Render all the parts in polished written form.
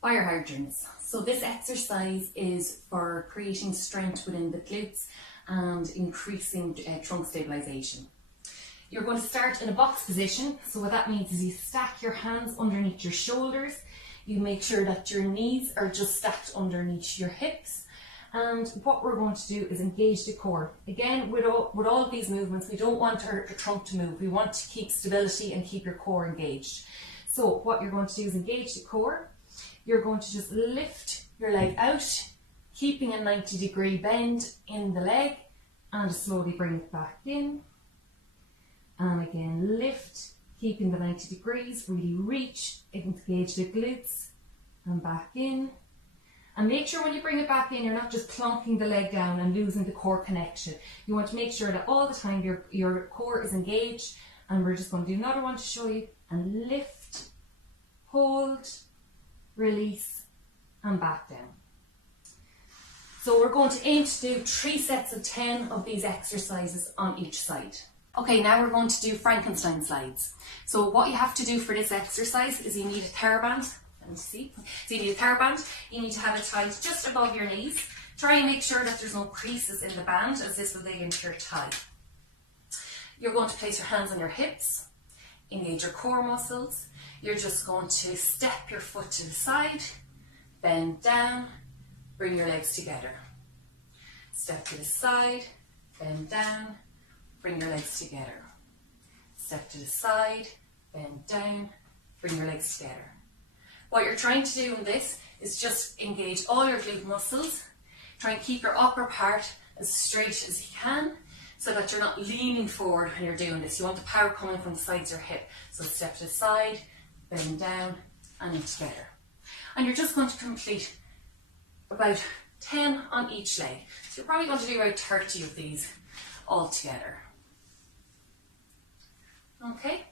Fire hydrants. So this exercise is for creating strength within the glutes and increasing trunk stabilisation. You're going to start in a box position. So what that means is you stack your hands underneath your shoulders. You make sure that your knees are just stacked underneath your hips. And what we're going to do is engage the core. Again, with all of these movements, we don't want our trunk to move. We want to keep stability and keep your core engaged. So what you're going to do is engage the core. You're going to just lift your leg out, keeping a 90-degree bend in the leg, and slowly bring it back in. And again, lift, keeping the 90 degrees, really reach, engage the glutes, and back in. And make sure when you bring it back in, you're not just plonking the leg down and losing the core connection. You want to make sure that all the time your core is engaged. And we're just going to do another one to show you. And lift, hold, release, and back down. So we're going to aim to do 3 sets of 10 of these exercises on each side. Okay, now we're going to do Frankenstein slides. So what you have to do for this exercise is you need a TheraBand. So you need a TheraBand, you need to have it tied just above your knees. Try and make sure that there's no creases in the band, as this will dig into your thigh. You're going to place your hands on your hips, engage your core muscles. You're just going to step your foot to the side, bend down, bring your legs together. Step to the side, bend down, bring your legs together. Step to the side, bend down, bring your legs together. What you're trying to do in this is just engage all your glute muscles. Try and keep your upper part as straight as you can so that you're not leaning forward when you're doing this. You want the power coming from the sides of your hip. So step to the side, bend down, and in together. And you're just going to complete about 10 on each leg. So you're probably going to do about 30 of these all together. Okay,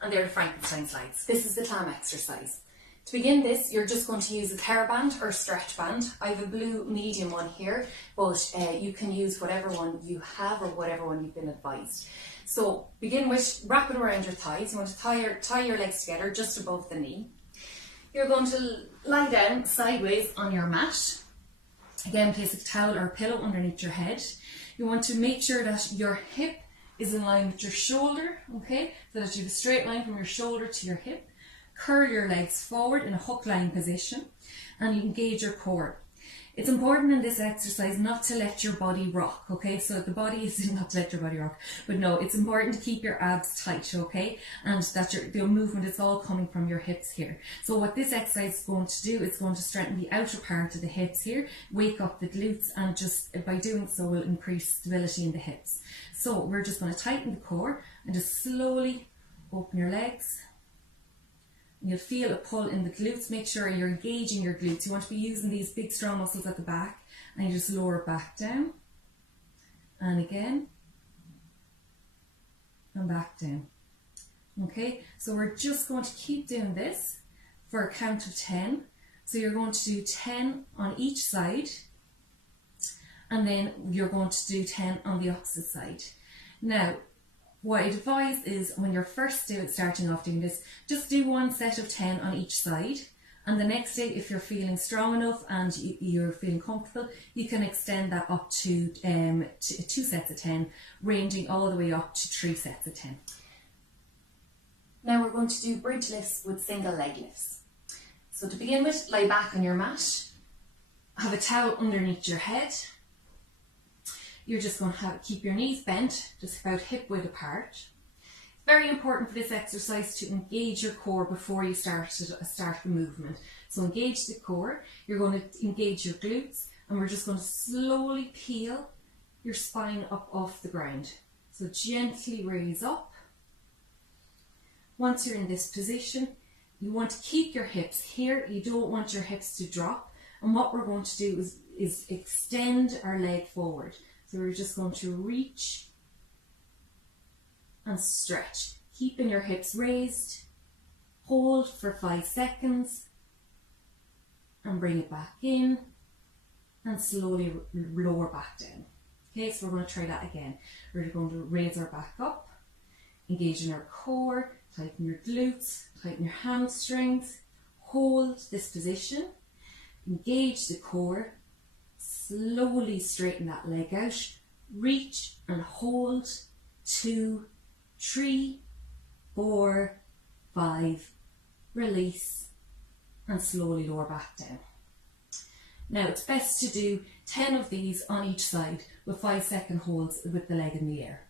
and they're the Frankenstein slides. This is the clam exercise. To begin this, you're just going to use a TheraBand or stretch band. I have a blue medium one here, but you can use whatever one you have or whatever one you've been advised. So begin with wrap it around your thighs. You want to tie your legs together just above the knee. You're going to lie down sideways on your mat. Again, place a towel or a pillow underneath your head. You want to make sure that your hip is in line with your shoulder, okay? So that you have a straight line from your shoulder to your hip. Curl your legs forward in a hook lying position and you engage your core. It's important in this exercise not to let your body rock, okay? So the body is not to let your body rock, but no, it's important to keep your abs tight, okay? And that the movement is all coming from your hips here. So what this exercise is going to do, it's going to strengthen the outer part of the hips here, wake up the glutes, and just by doing so will increase stability in the hips. So we're just going to tighten the core and just slowly open your legs. You'll feel a pull in the glutes. Make sure you're engaging your glutes. You want to be using these big strong muscles at the back, and you just lower it back down and again and back down. Okay, so we're just going to keep doing this for a count of 10. So you're going to do 10 on each side and then you're going to do 10 on the opposite side. Now, what I'd advise is when you're first starting off doing this, just do 1 set of 10 on each side, and the next day, if you're feeling strong enough and you're feeling comfortable, you can extend that up to 2 sets of 10, ranging all the way up to 3 sets of 10. Now we're going to do bridge lifts with single leg lifts. So to begin with, lie back on your mat, have a towel underneath your head. You're just going to keep your knees bent, just about hip width apart. It's very important for this exercise to engage your core before you start the movement. So engage the core, you're going to engage your glutes, and we're just going to slowly peel your spine up off the ground. So gently raise up. Once you're in this position, you want to keep your hips here. You don't want your hips to drop. And what we're going to do is extend our leg forward. So we're just going to reach and stretch, keeping your hips raised. Hold for 5 seconds and bring it back in and slowly lower back down. Okay, so we're going to try that again. We're going to raise our back up, engage in our core, tighten your glutes, tighten your hamstrings, hold this position, engage the core, slowly straighten that leg out, reach and hold, 2, 3, 4, 5, release, and slowly lower back down. Now it's best to do 10 of these on each side with 5-second holds with the leg in the air.